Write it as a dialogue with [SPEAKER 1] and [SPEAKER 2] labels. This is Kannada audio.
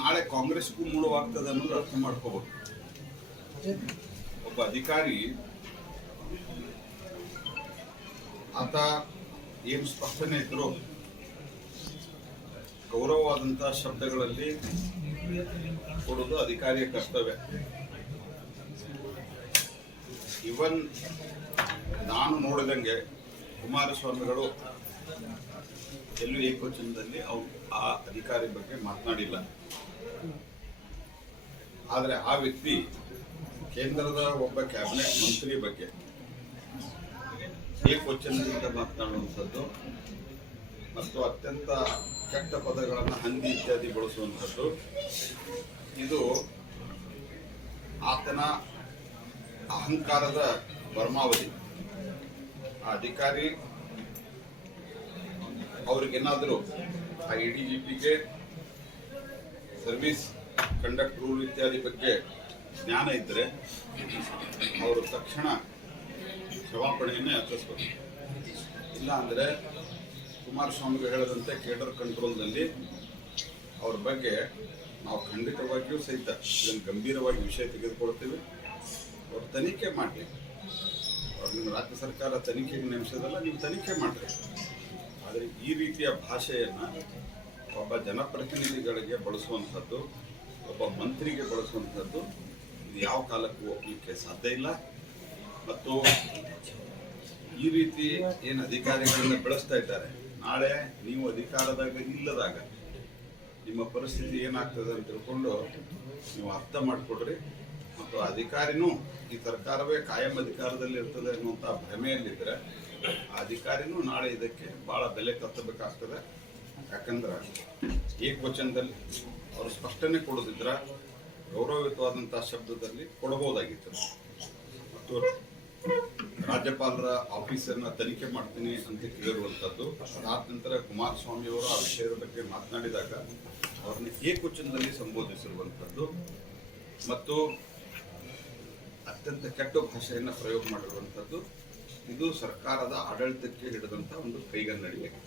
[SPEAKER 1] ನಾಳೆ ಕಾಂಗ್ರೆಸ್ಗೂ ಮೂಡವಾಗ್ತದೆ ಅನ್ನೋದು ಅರ್ಥ ಮಾಡ್ಕೋಬೇಕು ಒಬ್ಬ ಅಧಿಕಾರಿ ಆತ ಏನು ಸ್ಪಷ್ಟನೆ ಇದ್ರು ಗೌರವವಾದಂತಹ ಶಬ್ದಗಳಲ್ಲಿ ಕೊಡೋದು ಅಧಿಕಾರಿಯ ಕರ್ತವ್ಯ ಇವನ್ ನಾನು ನೋಡಿದಂಗೆ ಕುಮಾರಸ್ವಾಮಿಗಳು ಎಲ್ಲೂ ಏಕವಚನದಲ್ಲಿ ಅವ್ರು ಆ ಅಧಿಕಾರಿ ಬಗ್ಗೆ ಮಾತನಾಡಿಲ್ಲ ಆದರೆ ಆ ವ್ಯಕ್ತಿ ಕೇಂದ್ರದ ಒಬ್ಬ ಕ್ಯಾಬಿನೆಟ್ ಮಂತ್ರಿ ಬಗ್ಗೆ ಏಕವಚನದಿಂದ ಮಾತನಾಡುವಂಥದ್ದು ಮತ್ತು ಅತ್ಯಂತ ಕೆಟ್ಟ ಪದಗಳನ್ನು ಹಂದಿ ಇತ್ಯಾದಿ ಬಳಸುವಂಥದ್ದು ಇದು ಆತನ ಅಹಂಕಾರದ ಪರಮಾವಧಿ ಆ ಅಧಿಕಾರಿ ಅವ್ರಿಗೇನಾದರೂ ಆ ಎ ಡಿ ಜಿ ಪಿಗೆ ಸರ್ವಿಸ್ ಕಂಡಕ್ಟ್ ರೂಲ್ ಇತ್ಯಾದಿ ಬಗ್ಗೆ ಜ್ಞಾನ ಇದ್ದರೆ ಅವರು ತಕ್ಷಣ ಕ್ಷಮಾಪಣೆಯನ್ನು ಯತ್ನಿಸ್ಬೇಕು ಇಲ್ಲ ಅಂದರೆ ಕುಮಾರಸ್ವಾಮಿಗೆ ಹೇಳದಂತೆ ಕೇಡರ್ ಕಂಟ್ರೋಲ್ನಲ್ಲಿ ಅವ್ರ ಬಗ್ಗೆ ನಾವು ಖಂಡಿತವಾಗಿಯೂ ಸಹಿತ ಇದನ್ನು ಗಂಭೀರವಾಗಿ ವಿಷಯ ತೆಗೆದುಕೊಳ್ತೇವೆ ಅವ್ರು ತನಿಖೆ ಮಾಡಿ ಅವ್ರು ನಿಮ್ಮ ರಾಜ್ಯ ಸರ್ಕಾರ ತನಿಖೆಗೆ ನೇಮಿಸೋದಲ್ಲ ನೀವು ತನಿಖೆ ಮಾಡಿರಿ ಆದರೆ ಈ ರೀತಿಯ ಭಾಷೆಯನ್ನು ಒಬ್ಬ ಜನಪ್ರತಿನಿಧಿಗಳಿಗೆ ಬಳಸುವಂಥದ್ದು ಒಬ್ಬ ಮಂತ್ರಿಗೆ ಬಳಸುವಂಥದ್ದು ಯಾವ ಕಾಲಕ್ಕೂ ಒಪ್ಪಲಿಕ್ಕೆ ಸಾಧ್ಯ ಇಲ್ಲ ಮತ್ತು ಈ ರೀತಿ ಏನು ಅಧಿಕಾರಿಗಳನ್ನ ಬೆಳೆಸ್ತಾ ಇದ್ದಾರೆ ನಾಳೆ ನೀವು ಅಧಿಕಾರದಾಗ ಇಲ್ಲದಾಗ ನಿಮ್ಮ ಪರಿಸ್ಥಿತಿ ಏನಾಗ್ತದೆ ಅಂತ ತಿಳ್ಕೊಂಡು ನೀವು ಅರ್ಥ ಮಾಡಿಕೊಡ್ರಿ ಮತ್ತು ಅಧಿಕಾರಿನೂ ಈ ಸರ್ಕಾರವೇ ಕಾಯಂ ಅಧಿಕಾರದಲ್ಲಿ ಇರ್ತದೆ ಅನ್ನುವಂತ ಭ್ರಮೆಯಲ್ಲಿದ್ರೆ ಆ ಅಧಿಕಾರಿನೂ ನಾಳೆ ಇದಕ್ಕೆ ಬಹಳ ಬೆಲೆ ಕತ್ತಬೇಕಾಗ್ತದೆ ಯಾಕಂದ್ರೆ ಏಕವಚನದಲ್ಲಿ ಅವರು ಸ್ಪಷ್ಟನೆ ಕೊಡೋದಿದ್ರ ಗೌರವಯುತವಾದಂಥ ಶಬ್ದದಲ್ಲಿ ಕೊಡಬಹುದಾಗಿತ್ತು ಮತ್ತು ರಾಜ್ಯಪಾಲರ ಆಫೀಸರ್ನ ತನಿಖೆ ಮಾಡ್ತೀನಿ ಅಂತ ಕೇಳಿರುವಂಥದ್ದು ಅದಾದ ನಂತರ ಕುಮಾರಸ್ವಾಮಿ ಅವರು ಆ ವಿಷಯದ ಬಗ್ಗೆ ಮಾತನಾಡಿದಾಗ ಅವ್ರನ್ನ ಏಕವಚನದಲ್ಲಿ ಸಂಬೋಧಿಸಿರುವಂಥದ್ದು ಮತ್ತು ಅತ್ಯಂತ ಕೆಟ್ಟ ಭಾಷೆಯನ್ನು ಪ್ರಯೋಗ ಮಾಡಿರುವಂಥದ್ದು ಇದು ಸರ್ಕಾರದ ಆಡಳಿತಕ್ಕೆ ಹಿಡಿದಂಥ ಒಂದು ಕೈಗನ್ನಡಿಯಾಗಿದೆ